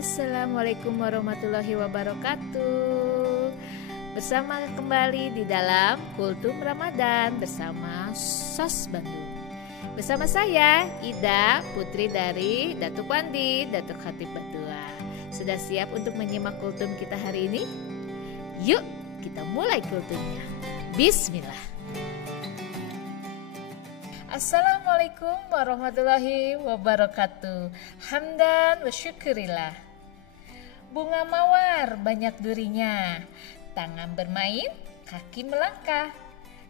Assalamualaikum warahmatullahi wabarakatuh. Bersama kembali di dalam Kultum Ramadan bersama SOS Bandung. Bersama saya Ida, putri dari Datuk Wandi, Datuk Khatib Batua. Sudah siap untuk menyimak kultum kita hari ini? Yuk kita mulai kultumnya. Bismillah. Assalamualaikum warahmatullahi wabarakatuh. Hamdan wa syukurillah. Bunga mawar banyak durinya, tangan bermain, kaki melangkah.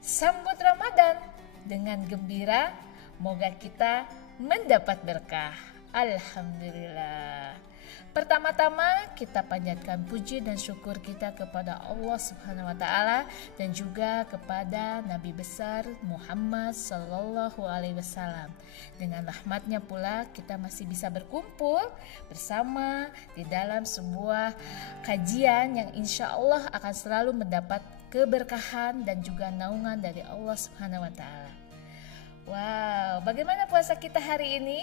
Sambut Ramadan dengan gembira, moga kita mendapat berkah. Alhamdulillah. Pertama-tama kita panjatkan puji dan syukur kita kepada Allah Subhanahu wa taala dan juga kepada Nabi besar Muhammad sallallahu alaihi wasallam. Dengan rahmatnya pula kita masih bisa berkumpul bersama di dalam sebuah kajian yang insya Allah akan selalu mendapat keberkahan dan juga naungan dari Allah Subhanahu wa taala. Wow, bagaimana puasa kita hari ini?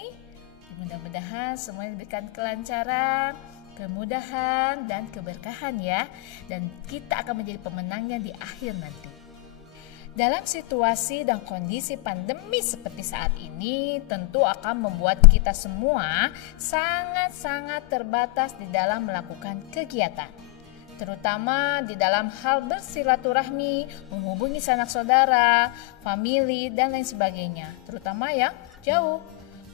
Mudah-mudahan semuanya diberikan kelancaran, kemudahan, dan keberkahan ya. Dan kita akan menjadi pemenangnya di akhir nanti. Dalam situasi dan kondisi pandemi seperti saat ini, tentu akan membuat kita semua sangat-sangat terbatas di dalam melakukan kegiatan. Terutama di dalam hal bersilaturahmi, menghubungi sanak saudara, famili, dan lain sebagainya. Terutama yang jauh.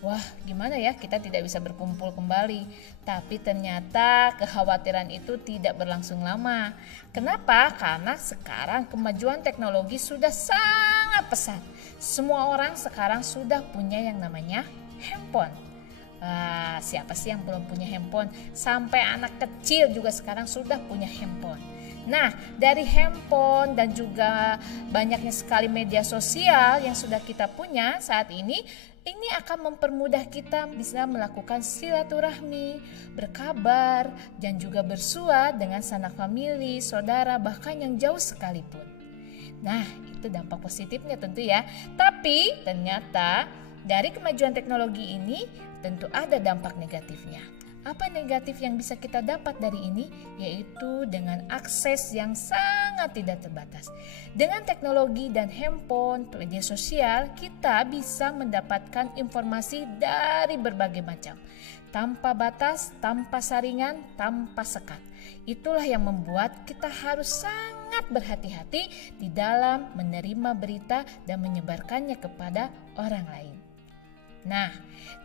Wah, gimana ya kita tidak bisa berkumpul kembali. Tapi ternyata kekhawatiran itu tidak berlangsung lama. Kenapa? Karena sekarang kemajuan teknologi sudah sangat pesat. Semua orang sekarang sudah punya yang namanya handphone. Siapa sih yang belum punya handphone? Sampai anak kecil juga sekarang sudah punya handphone. Nah, dari handphone dan juga banyaknya sekali media sosial yang sudah kita punya saat ini akan mempermudah kita bisa melakukan silaturahmi, berkabar, dan juga bersua dengan sanak famili, saudara, bahkan yang jauh sekalipun. Nah, itu dampak positifnya tentu ya. Tapi ternyata dari kemajuan teknologi ini tentu ada dampak negatifnya. Apa negatif yang bisa kita dapat dari ini? Yaitu dengan akses yang sangat tidak terbatas. Dengan teknologi dan handphone, media sosial, kita bisa mendapatkan informasi dari berbagai macam. Tanpa batas, tanpa saringan, tanpa sekat. Itulah yang membuat kita harus sangat berhati-hati di dalam menerima berita dan menyebarkannya kepada orang lain. Nah,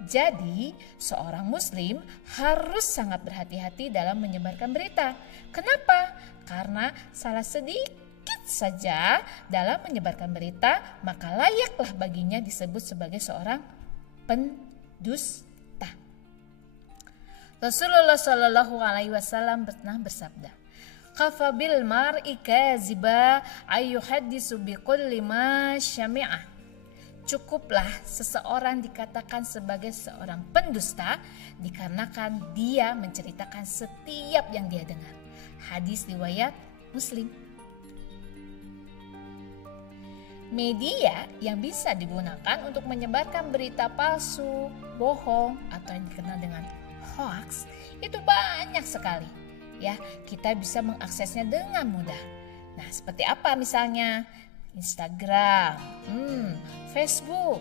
jadi seorang muslim harus sangat berhati-hati dalam menyebarkan berita. Kenapa? Karena salah sedikit saja dalam menyebarkan berita, maka layaklah baginya disebut sebagai seorang pendusta. Rasulullah Shallallahu alaihi wasallam pernah bersabda, "Kafabil mar'i kaziba ayyuhaddisu bikulli ma syami'ah." Cukuplah seseorang dikatakan sebagai seorang pendusta dikarenakan dia menceritakan setiap yang dia dengar. Hadis riwayat Muslim. Media yang bisa digunakan untuk menyebarkan berita palsu, bohong, atau yang dikenal dengan hoax itu banyak sekali. Ya, kita bisa mengaksesnya dengan mudah. Nah, seperti apa misalnya? Instagram, Facebook,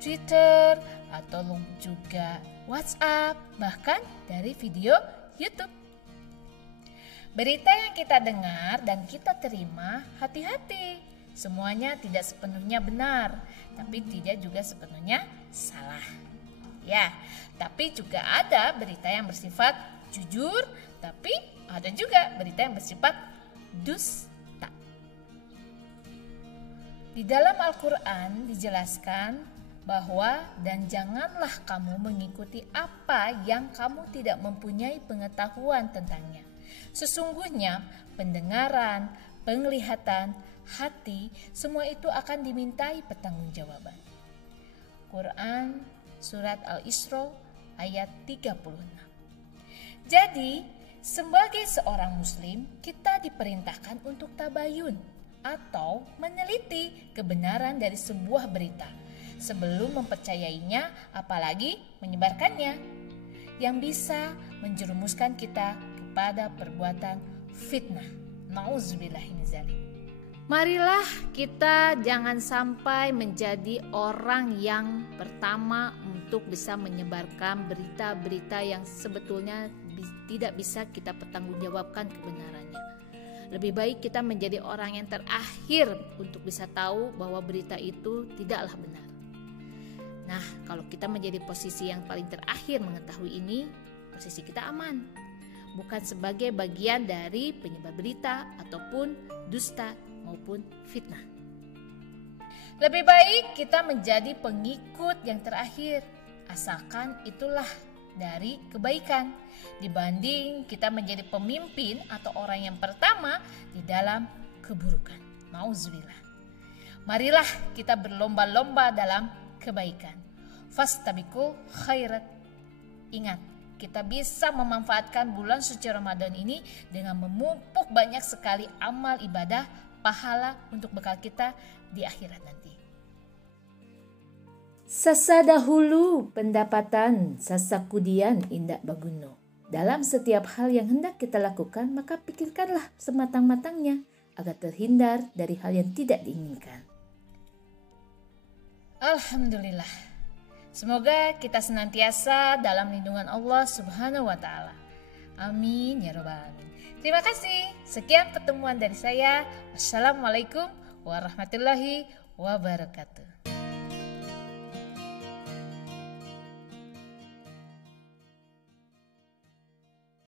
Twitter, atau juga WhatsApp, bahkan dari video YouTube. Berita yang kita dengar dan kita terima, hati-hati. Semuanya tidak sepenuhnya benar, tapi tidak juga sepenuhnya salah. Ya, tapi juga ada berita yang bersifat jujur, tapi ada juga berita yang bersifat dusta. Di dalam Al-Quran dijelaskan bahwa dan janganlah kamu mengikuti apa yang kamu tidak mempunyai pengetahuan tentangnya. Sesungguhnya pendengaran, penglihatan, hati, semua itu akan dimintai pertanggungjawaban. Quran Surat Al-Isra ayat 36. Jadi, sebagai seorang muslim, kita diperintahkan untuk tabayun atau meneliti kebenaran dari sebuah berita sebelum mempercayainya, apalagi menyebarkannya. yang bisa menjerumuskan kita kepada perbuatan fitnah. Nauzubillahiminzalik. Marilah kita jangan sampai menjadi orang yang pertama untuk bisa menyebarkan berita-berita yang sebetulnya tidak bisa kita pertanggungjawabkan kebenarannya. Lebih baik kita menjadi orang yang terakhir untuk bisa tahu bahwa berita itu tidaklah benar. Nah, kalau kita menjadi posisi yang paling terakhir mengetahui ini, posisi kita aman. Bukan sebagai bagian dari penyebar berita ataupun dusta maupun fitnah. Lebih baik kita menjadi pengikut yang terakhir, asalkan itulah dari kebaikan, dibanding kita menjadi pemimpin atau orang yang pertama di dalam keburukan. Nauzubillah. Marilah kita berlomba-lomba dalam kebaikan. Fastabiqul khairat. Ingat, kita bisa memanfaatkan bulan suci Ramadan ini dengan memupuk banyak sekali amal ibadah, pahala untuk bekal kita di akhirat nanti. Sasa dahulu pendapatan, sasa kemudian indak baguno. Dalam setiap hal yang hendak kita lakukan, maka pikirkanlah sematang-matangnya agar terhindar dari hal yang tidak diinginkan. Alhamdulillah. Semoga kita senantiasa dalam lindungan Allah Subhanahu wa Ta'ala. Amin ya Rabbal Alamin. Terima kasih. Sekian pertemuan dari saya. Wassalamualaikum warahmatullahi wabarakatuh.